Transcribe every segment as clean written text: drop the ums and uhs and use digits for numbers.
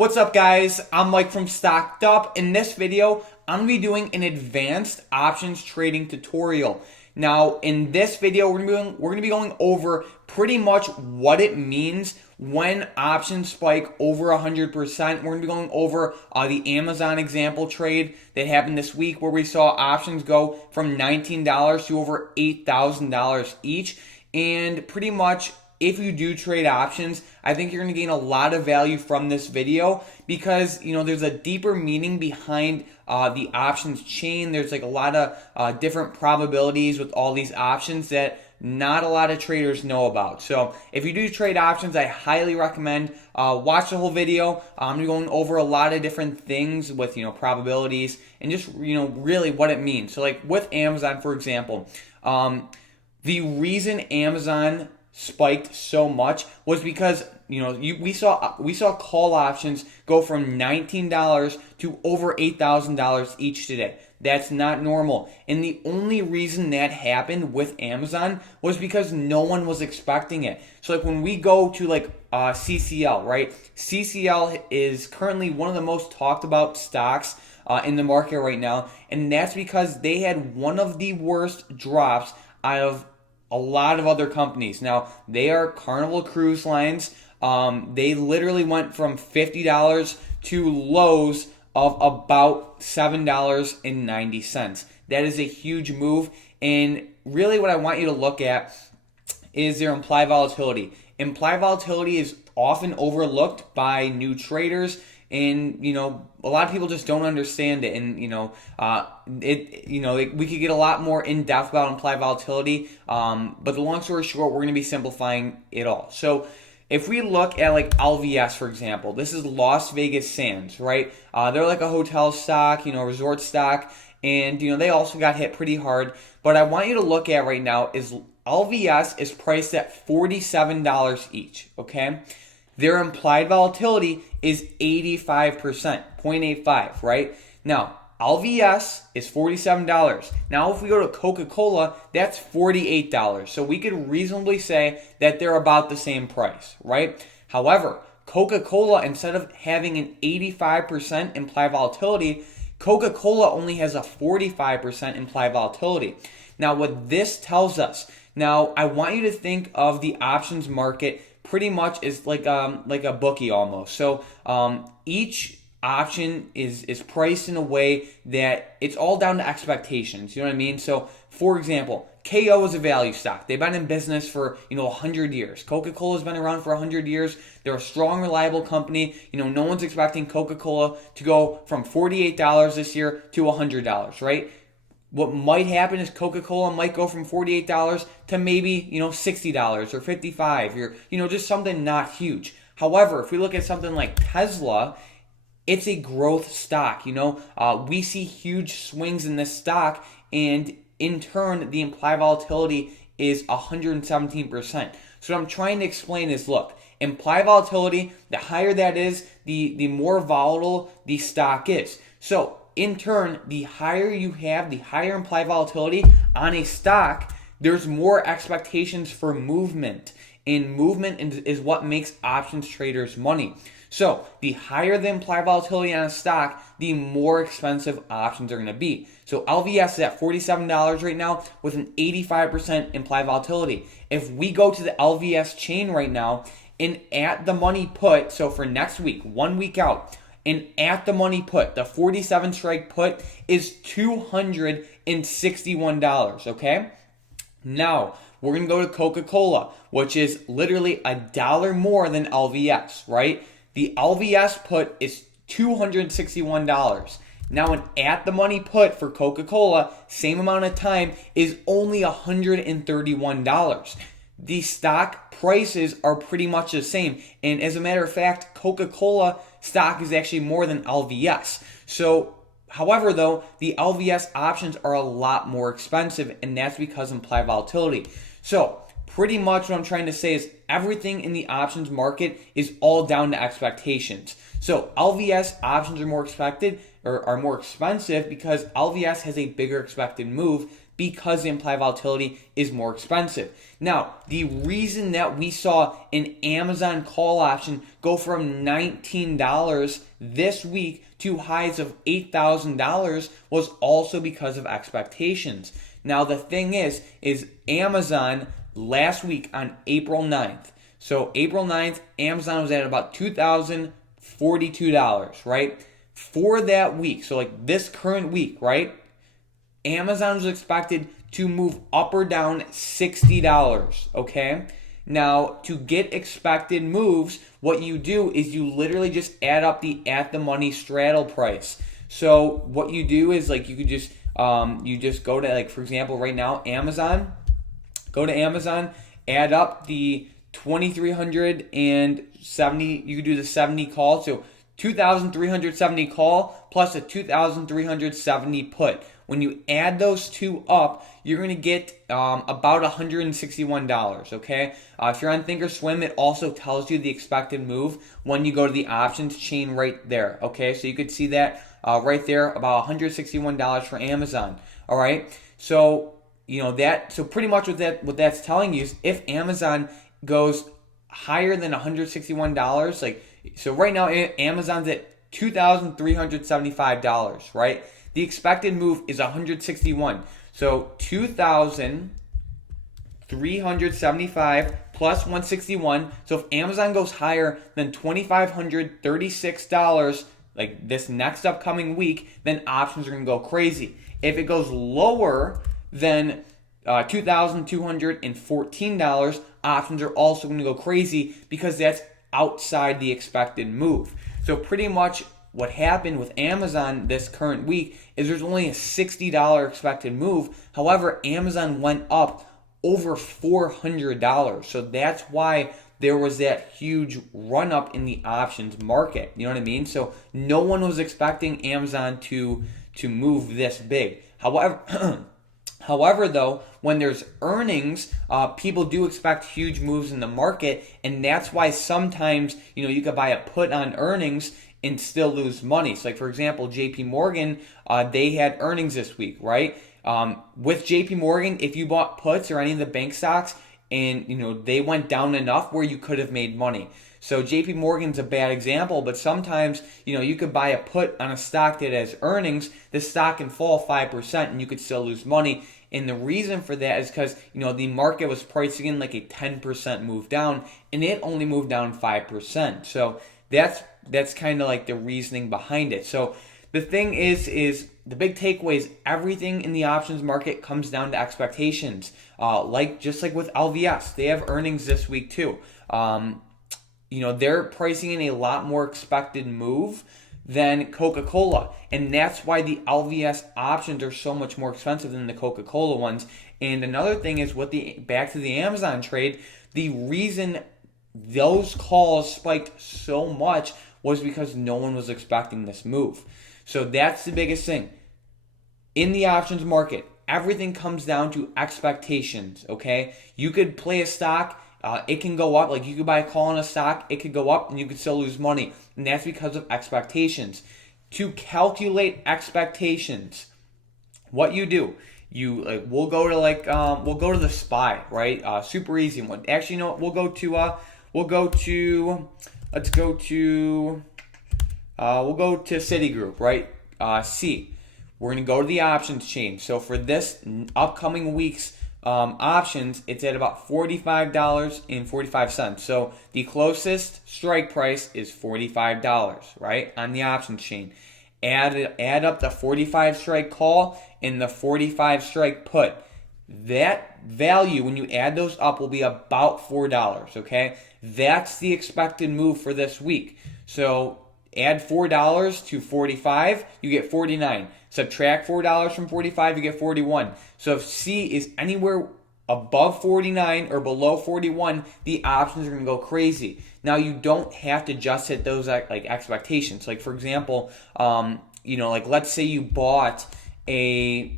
What's up, guys? I'm Mike from StockedUp. In this video, I'm going to be doing an advanced options trading tutorial. Now, in this video, we're going to be going over pretty much what it means when options spike over 100%. We're going to be going over the Amazon example trade that happened this week where we saw options go from $19 to over $8,000 each. And pretty much, if you do trade options, I think you're going to gain a lot of value from this video because, there's a deeper meaning behind the options chain. There's like a lot of different probabilities with all these options that not a lot of traders know about. So if you do trade options, I highly recommend watch the whole video. I'm going over a lot of different things with, probabilities and just, really what it means. So like with Amazon, for example, the reason Amazon spiked so much was because we saw call options go from $19 to over $8,000 each today. That's not normal, and the only reason that happened with Amazon was because no one was expecting it. So like when we go to CCL, right? CCL is currently one of the most talked about stocks in the market right now, and that's because they had one of the worst drops out of a lot of other companies. Now, they are Carnival Cruise Lines. They literally went from $50 to lows of about $7.90. That is a huge move. And really what I want you to look at is their implied volatility. Implied volatility is often overlooked by new traders. And, a lot of people just don't understand it. And, we could get a lot more in depth about implied volatility. But the long story short, we're going to be simplifying it all. So if we look at LVS, for example, this is Las Vegas Sands, right? They're like a hotel stock, resort stock. And, they also got hit pretty hard. But I want you to look at right now is LVS is priced at $47 each, okay? Their implied volatility is 85%, 0.85, right? Now, LVS is $47. Now, if we go to Coca-Cola, that's $48. So we could reasonably say that they're about the same price, right? However, Coca-Cola, instead of having an 85% implied volatility, Coca-Cola only has a 45% implied volatility. Now, what this tells us, now I want you to think of the options market pretty much is like a bookie almost. So each option is priced in a way that it's all down to expectations. You know what I mean? So for example, KO is a value stock. They've been in business for 100 years. Coca-Cola's been around for 100 years. They're a strong, reliable company. No one's expecting Coca-Cola to go from $48 this year to $100, right? What might happen is Coca-Cola might go from $48 to maybe, $60 or $55 or, just something not huge. However, if we look at something like Tesla, it's a growth stock. We see huge swings in this stock, and in turn, the implied volatility is 117%. So what I'm trying to explain is, look, implied volatility, the higher that is, the more volatile the stock is. So in turn, the higher you have, the higher implied volatility on a stock, there's more expectations for movement. And movement is what makes options traders money. So the higher the implied volatility on a stock, the more expensive options are going to be. So LVS is at $47 right now with an 85% implied volatility. If we go to the LVS chain right now and at the money put, so for next week, 1 week out, and at the money put, the 47 strike put is $261, okay? Now, we're going to go to Coca-Cola, which is literally $1 more than LVS, right? The LVS put is $261. Now, an at the money put for Coca-Cola, same amount of time, is only $131. The stock prices are pretty much the same. And as a matter of fact, Coca-Cola stock is actually more than LVS. So, however, though, the LVS options are a lot more expensive, and that's because of implied volatility. So, pretty much what I'm trying to say is everything in the options market is all down to expectations. So, LVS options are more expected or are more expensive because LVS has a bigger expected move because the implied volatility is more expensive. Now, the reason that we saw an Amazon call option go from $19 this week to highs of $8,000 was also because of expectations. Now, the thing is Amazon last week on April 9th. So April 9th, Amazon was at about $2,042, right? For that week, so like this current week, right? Amazon was expected to move up or down $60, okay? Now, to get expected moves, what you do is you literally just add up the at-the-money straddle price. So what you do is like you could just go to, like, for example, right now, Amazon, go to Amazon, add up the 2,370, you could do the 70 call, so 2,370 call plus a 2,370 put. When you add those two up, you're going to get about $161, okay? If you're on Thinkorswim, it also tells you the expected move when you go to the options chain right there, okay? So you could see that right there, about $161 for Amazon, all right? So, so pretty much what that's telling you is if Amazon goes higher than $161, so right now Amazon's at $2,375, right? The expected move is 161. So 2,375 plus 161. So if Amazon goes higher than $2,536 like this next upcoming week, then options are going to go crazy. If it goes lower than $2,214, options are also going to go crazy because that's outside the expected move. So pretty much what happened with Amazon this current week is there's only a $60 expected move. However, Amazon went up over $400. So that's why there was that huge run up in the options market. You know what I mean? So no one was expecting Amazon to move this big. However, though, when there's earnings, people do expect huge moves in the market, and that's why sometimes, you could buy a put on earnings and still lose money. So, like, for example, JP Morgan, they had earnings this week, right? With JP Morgan, if you bought puts or any of the bank stocks and, they went down enough where you could have made money. So JP Morgan's a bad example, but sometimes, you could buy a put on a stock that has earnings, the stock can fall 5% and you could still lose money. And the reason for that is because, the market was pricing in like a 10% move down and it only moved down 5%. So that's kind of like the reasoning behind it. So the thing is the big takeaway is everything in the options market comes down to expectations. Just like with LVS, they have earnings this week too. They're pricing in a lot more expected move than Coca-Cola. And that's why the LVS options are so much more expensive than the Coca-Cola ones. And another thing is back to the Amazon trade, the reason those calls spiked so much was because no one was expecting this move. So that's the biggest thing. In the options market, everything comes down to expectations, okay? You could play a stock, it can go up. Like, you could buy a call on a stock, it could go up and you could still lose money. And that's because of expectations. To calculate expectations, what you do, we'll go to the SPY, right? Super easy one. Actually, you know what? We'll go to Citigroup, right? C. We're going to go to the options chain. So for this upcoming week's options, it's at about $45.45. So the closest strike price is $45, right, on the options chain. Add up the 45 strike call and the 45 strike put. That value, when you add those up, will be about $4, okay? That's the expected move for this week. So add $4 to 45, you get 49. Subtract $4 from 45, you get 41. So if C is anywhere above 49 or below 41, the options are going to go crazy. Now, you don't have to just hit those expectations. Like, for example, let's say you bought a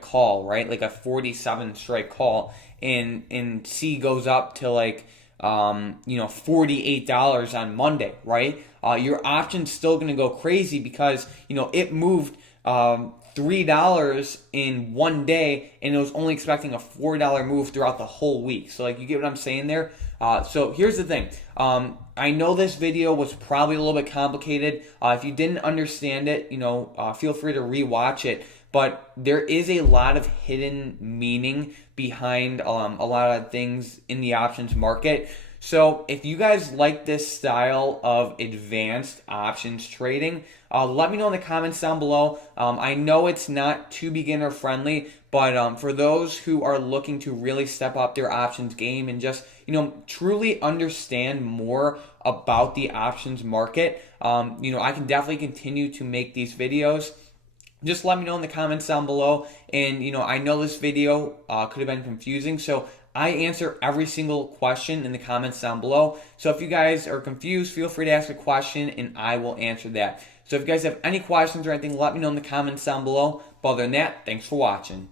call, right? Like a 47 strike call, and C goes up to $48 on Monday, right? Your option's still going to go crazy because, it moved $3 in one day, and it was only expecting a $4 move throughout the whole week. So like, you get what I'm saying there? So here's the thing. I know this video was probably a little bit complicated. If you didn't understand it, feel free to rewatch it. But there is a lot of hidden meaning behind a lot of things in the options market. So if you guys like this style of advanced options trading, let me know in the comments down below. I know it's not too beginner friendly, but for those who are looking to really step up their options game and just truly understand more about the options market, I can definitely continue to make these videos. Just let me know in the comments down below. And I know this video could have been confusing, so I answer every single question in the comments down below. So if you guys are confused, feel free to ask a question and I will answer that. So if you guys have any questions or anything, let me know in the comments down below. But other than that, thanks for watching.